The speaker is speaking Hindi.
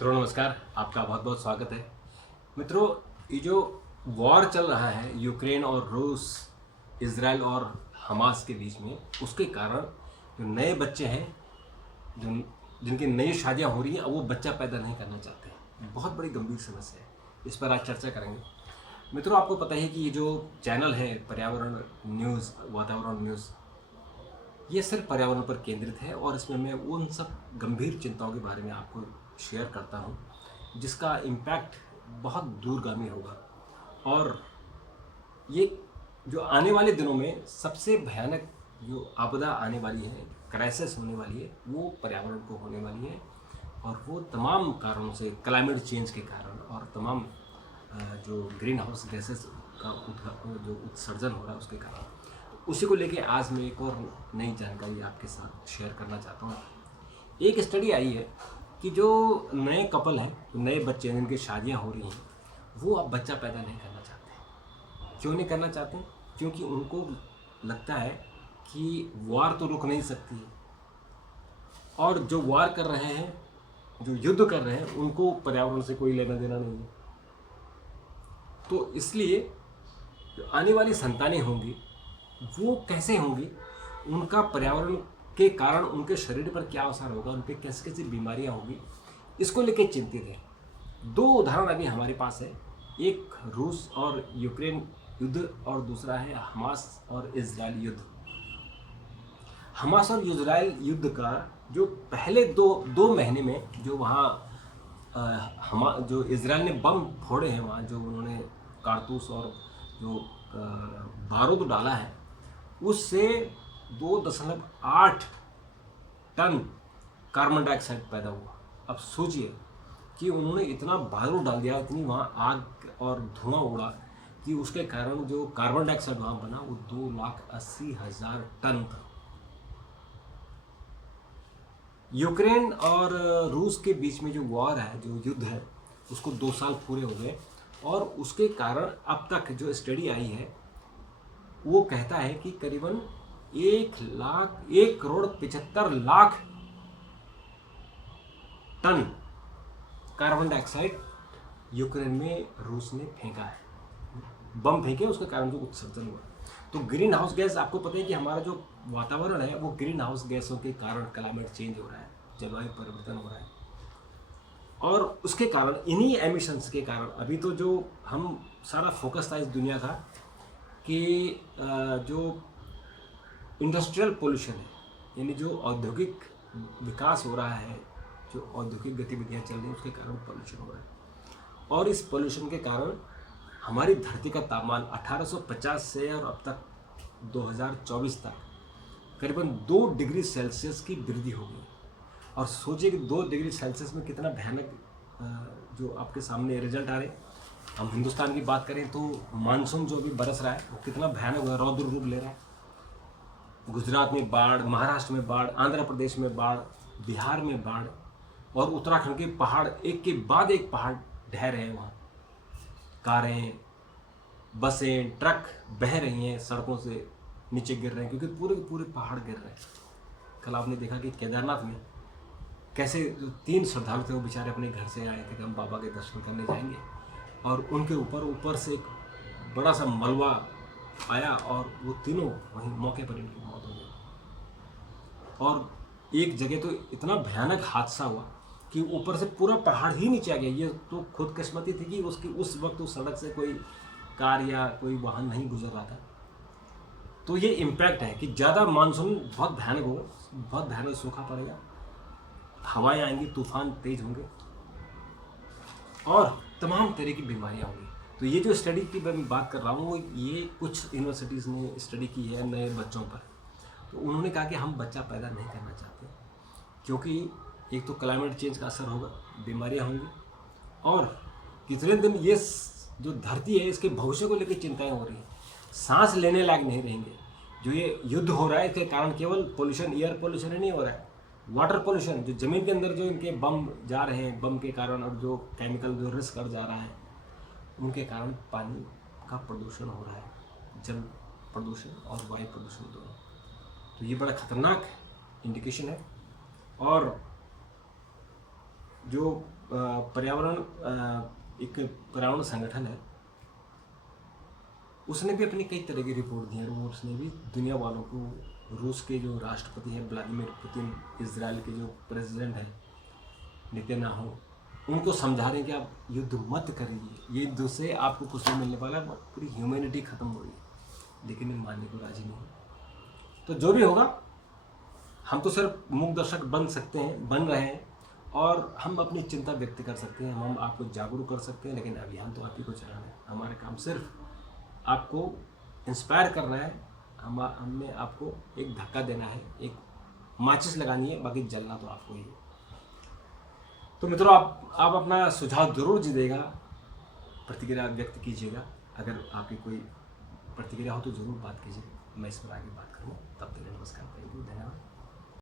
मित्रों नमस्कार, आपका बहुत बहुत स्वागत है। मित्रों, ये जो वॉर चल रहा है यूक्रेन और रूस, इज़राइल और हमास के बीच में, उसके कारण जो नए बच्चे हैं, जो जिनकी नई शादियां हो रही हैं, अब वो बच्चा पैदा नहीं करना चाहते हैं। बहुत बड़ी गंभीर समस्या है, इस पर आज चर्चा करेंगे। मित्रों, आपको पता है कि ये जो चैनल है पर्यावरण न्यूज़, वातावरण न्यूज़, ये सिर्फ पर्यावरण पर केंद्रित है और इसमें मैं उन सब गंभीर चिंताओं के बारे में आपको शेयर करता हूँ जिसका इम्पैक्ट बहुत दूरगामी होगा। और ये जो आने वाले दिनों में सबसे भयानक जो आपदा आने वाली है, क्राइसिस होने वाली है, वो पर्यावरण को होने वाली है। और वो तमाम कारणों से, क्लाइमेट चेंज के कारण और तमाम जो ग्रीन हाउस गैसेस का जो उत्सर्जन हो रहा है उसके कारण, उसी को लेके आज मैं एक और नई जानकारी आपके साथ शेयर करना चाहता हूँ। एक स्टडी आई है कि जो नए कपल हैं, नए बच्चे हैं, जिनकी शादियाँ हो रही हैं, वो अब बच्चा पैदा नहीं करना चाहते। क्यों नहीं करना चाहते? क्योंकि उनको लगता है कि वार तो रुक नहीं सकती है, और जो वार कर रहे हैं, जो युद्ध कर रहे हैं, उनको पर्यावरण से कोई लेना देना नहीं है। तो इसलिए जो आने वाली संतानें होंगी वो कैसे होंगी, उनका पर्यावरण के कारण उनके शरीर पर क्या असर होगा, उन पर कैसी कैसी बीमारियां होगी, इसको लेकर चिंतित है। दो उदाहरण अभी हमारे पास है, एक रूस और यूक्रेन युद्ध और दूसरा है हमास और इजराइल युद्ध। हमास और इजराइल युद्ध का जो पहले दो महीने में जो वहाँ जो इजराइल ने बम फोड़े हैं, वहाँ जो उन्होंने कारतूस और जो बारूद डाला है, उससे 2.8 टन कार्बन डाइऑक्साइड पैदा हुआ। अब सोचिए कि उन्होंने इतना बारूद डाल दिया, इतनी वहाँ आग और धुआं उड़ा कि उसके कारण जो कार्बन डाइऑक्साइड वहाँ बना वो 2,80,000 टन था। यूक्रेन और रूस के बीच में जो वॉर है, जो युद्ध है, उसको 2 साल पूरे हो गए, और उसके कारण अब तक जो स्टडी आई है वो कहता है कि करीबन 1,75,00,000 टन कार्बन डाइऑक्साइड यूक्रेन में रूस ने फेंका है, बम फेंके, उसके कारण जो उत्सर्जन हुआ। तो ग्रीन हाउस गैस, आपको पता है कि हमारा जो वातावरण है वो ग्रीन हाउस गैसों के कारण क्लाइमेट चेंज हो रहा है, जलवायु परिवर्तन हो रहा है, और उसके कारण, इन्हीं एमिशंस के कारण अभी तो जो हम सारा फोकस था इस दुनिया का कि जो इंडस्ट्रियल पोल्यूशन है, यानी जो औद्योगिक विकास हो रहा है, जो औद्योगिक गतिविधियाँ चल रही हैं, उसके कारण पोल्यूशन हो रहा है। और इस पोल्यूशन के कारण हमारी धरती का तापमान 1850 से और अब तक 2024 तक करीबन 2 डिग्री सेल्सियस की वृद्धि हो गई। और सोचिए कि 2 डिग्री सेल्सियस में कितना भयानक जो आपके सामने रिजल्ट आ रहे हैं। हम हिंदुस्तान की बात करें तो मानसून जो अभी बरस रहा है वो कितना भयानक रौद्र रूप ले रहा है। गुजरात में बाढ़, महाराष्ट्र में बाढ़, आंध्र प्रदेश में बाढ़, बिहार में बाढ़, और उत्तराखंड के पहाड़ एक के बाद एक पहाड़ ढह रहे हैं। वहाँ कारें, बसें, ट्रक बह रही हैं, सड़कों से नीचे गिर रहे हैं, क्योंकि पूरे के पूरे पहाड़ गिर रहे हैं। कल आपने देखा कि केदारनाथ में कैसे जो 3 श्रद्धालु थे, वो बेचारे अपने घर से आए थे कि हम बाबा के दर्शन करने जाएंगे, और उनके ऊपर से एक बड़ा सा मलबा आया और वो तीनों वहीं मौके पर इनकी मौत हो गई। और एक जगह तो इतना भयानक हादसा हुआ कि ऊपर से पूरा पहाड़ ही नीचे आ गया। ये तो खुदकिस्मती थी कि उसकी उस वक्त उस सड़क से कोई कार या कोई वाहन नहीं गुजर रहा था। तो ये इम्पैक्ट है कि ज़्यादा मानसून बहुत भयानक होगा, बहुत भयानक सूखा पड़ेगा, हवाएं आएंगी, तूफान तेज होंगे, और तमाम तरह की बीमारियां होंगी। तो ये जो स्टडी की मैं बात कर रहा हूँ, वो ये कुछ यूनिवर्सिटीज़ ने स्टडी की है नए बच्चों पर। तो उन्होंने कहा कि हम बच्चा पैदा नहीं करना चाहते, क्योंकि एक तो क्लाइमेट चेंज का असर होगा, बीमारियां होंगी, और कितने दिन ये जो धरती है इसके भविष्य को लेकर चिंताएं हो रही हैं। सांस लेने लायक नहीं रहेंगे। जो ये युद्ध हो रहा है इसके कारण केवल पोल्यूशन, एयर पोल्यूशन ही नहीं हो रहा है, वाटर पोल्यूशन, जो ज़मीन के अंदर जो इनके बम जा रहे हैं, बम के कारण, और जो केमिकल जो रिस्क कर जा रहा है, उनके कारण पानी का प्रदूषण हो रहा है, जल प्रदूषण और वायु प्रदूषण दोनों। तो ये बड़ा खतरनाक इंडिकेशन है। और जो पर्यावरण एक पर्यावरण संगठन है, उसने भी अपनी कई तरह की रिपोर्ट दी है और उसने भी दुनिया वालों को, रूस के जो राष्ट्रपति हैं व्लादिमीर पुतिन, इजराइल के जो प्रेसिडेंट हैं नेतन्याहू, उनको समझा रहे हैं कि आप युद्ध मत करिए, युद्ध से आपको कुछ नहीं मिलने वाला, पूरी ह्यूमैनिटी खत्म हो रही है, लेकिन ये मानने को राजी नहीं है। तो जो भी होगा, हम तो सिर्फ मूक दर्शक बन सकते हैं, बन रहे हैं, और हम अपनी चिंता व्यक्त कर सकते हैं, हम आपको जागरूक कर सकते हैं, लेकिन अभियान तो आप ही को चलाना है। हमारा काम सिर्फ आपको इंस्पायर करना है, हमने आपको एक धक्का देना है, एक माचिस लगानी है, बाकी जलना तो आपको ही है। तो मित्रों, आप अपना सुझाव जरूर दीजिएगा, प्रतिक्रिया व्यक्त कीजिएगा। अगर आपकी कोई प्रतिक्रिया हो तो ज़रूर बात कीजिए, मैं इस पर आगे बात करूँगा। तब तक नमस्कार, धन्यवाद।